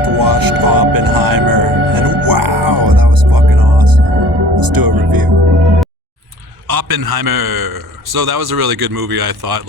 just watched Oppenheimer, and wow, that was fucking awesome. Let's do a review. Oppenheimer. So that was a really good movie, I thought.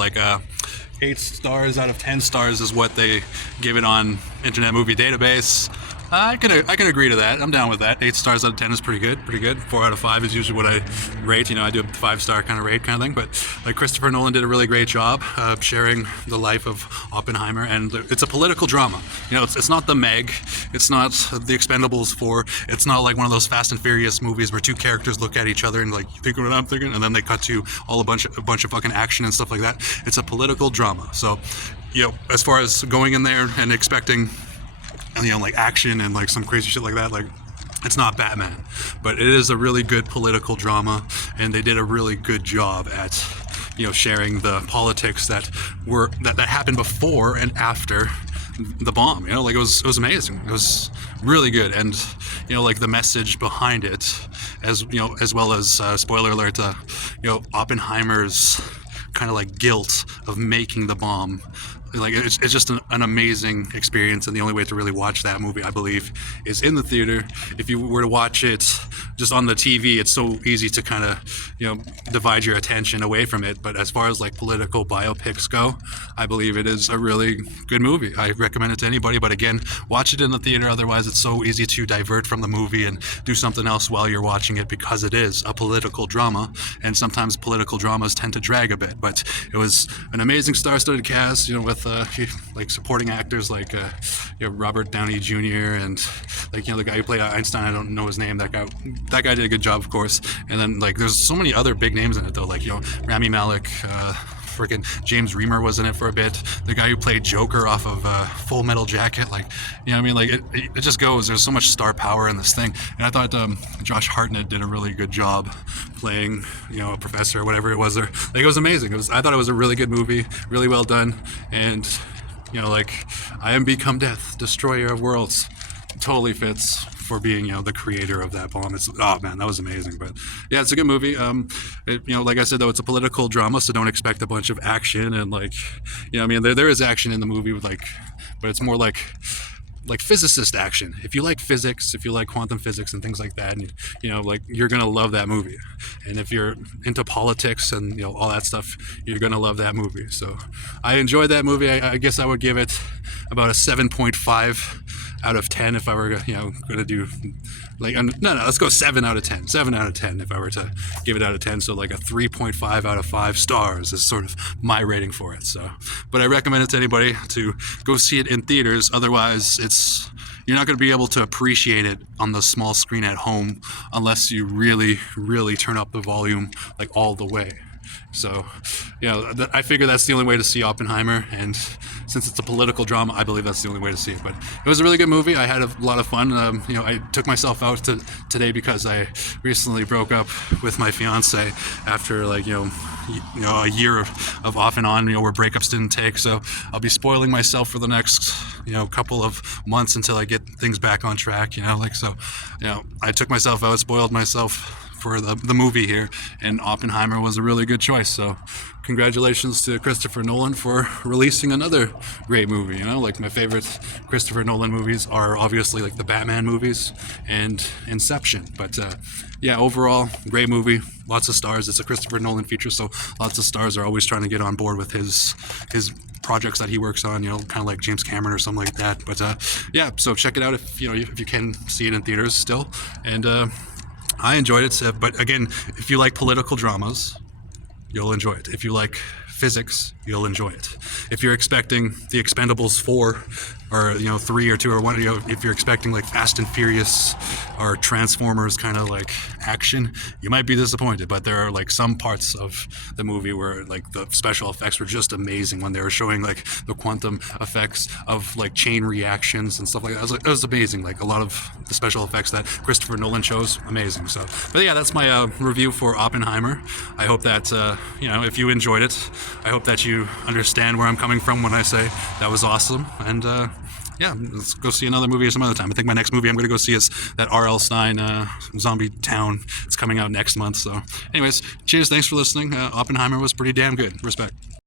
8 stars out of 10 stars is what they give it on Internet Movie Database. I can agree to that. I'm down with that. 8 stars out of 10 is pretty good. 4 out of 5 is usually what I rate. I do a 5-star kind of rate kind of thing. But Christopher Nolan did a really great job sharing the life of Oppenheimer, and it's a political drama. It's not The Meg, it's not The Expendables 4, it's not like one of those Fast and Furious movies where two characters look at each other and you think what I'm thinking, and then they cut to a bunch of fucking action and stuff like that. It's a political drama. So, as far as going in there and expecting action and some crazy shit like that, it's not Batman, but it is a really good political drama, and they did a really good job at sharing the politics that happened before and after the bomb. It was amazing. It was really good, and the message behind it, as well as spoiler alert, Oppenheimer's kind of guilt of making the bomb. It's just an amazing experience, and the only way to really watch that movie, I believe, is in the theater. If you were to watch it just on the TV, it's so easy to kind of divide your attention away from it. But as far as political biopics go, I believe it is a really good movie. I recommend it to anybody, but again, watch it in the theater. Otherwise, it's so easy to divert from the movie and do something else while you're watching it, because it is a political drama, and sometimes political dramas tend to drag a bit. But it was an amazing star-studded cast, with supporting actors Robert Downey Jr. and the guy who played Einstein. I don't know his name. That guy did a good job, of course. And then there's so many other big names in it though, Rami Malek, freaking James Remar was in it for a bit. The guy who played Joker off of Full Metal Jacket, it just goes. There's so much star power in this thing, and I thought Josh Hartnett did a really good job playing, a professor or whatever it was. There, it was amazing. I thought it was a really good movie, really well done, and I am become death, destroyer of worlds. Totally fits for being the creator of that bomb. Oh man, that was amazing. But yeah, it's a good movie. Like I said though, it's a political drama, so don't expect a bunch of action and there is action in the movie with but it's more like physicist action. If you like physics, if you like quantum physics and things like that, and you're gonna love that movie. And if you're into politics and all that stuff, you're gonna love that movie. So I enjoyed that movie. I guess I would give it about a 7.5 out of 10 if I were gonna do no, let's go 7 out of 10. 7 out of 10 if I were to give it out of 10. So a 3.5 out of 5 stars is sort of my rating for it. So, but I recommend it to anybody to go see it in theaters. Otherwise, you're not going to be able to appreciate it on the small screen at home unless you really, really turn up the volume all the way. So, I figure that's the only way to see Oppenheimer, and since it's a political drama, I believe that's the only way to see it. But it was a really good movie. I had a lot of fun. I took myself out today because I recently broke up with my fiance after a year of off and on, where breakups didn't take. So I'll be spoiling myself for the next couple of months until I get things back on track. I took myself out, spoiled myself for the movie here, and Oppenheimer was a really good choice. So congratulations to Christopher Nolan for releasing another great movie. My favorite Christopher Nolan movies are obviously the Batman movies and Inception, but overall great movie. Lots of stars. It's a Christopher Nolan feature, so lots of stars are always trying to get on board with his projects that he works on, kind of like James Cameron or something like that. But so check it out if you can see it in theaters still. And I enjoyed it, but again, if you like political dramas, you'll enjoy it. If you like physics, you'll enjoy it. If you're expecting The Expendables 4 or 3 or 2 or 1, if you're expecting Fast and Furious or Transformers kind of action, you might be disappointed. But there are some parts of the movie where the special effects were just amazing when they were showing the quantum effects of chain reactions and stuff like that. It was amazing. A lot of the special effects that Christopher Nolan chose, amazing. So, but yeah, that's my review for Oppenheimer. I hope that if you enjoyed it, I hope that you understand where I'm coming from when I say that was awesome. And let's go see another movie some other time. I think my next movie I'm going to go see is that R.L. Stein Zombie Town. It's coming out next month. So anyways, cheers. Thanks for listening. Oppenheimer was pretty damn good. Respect.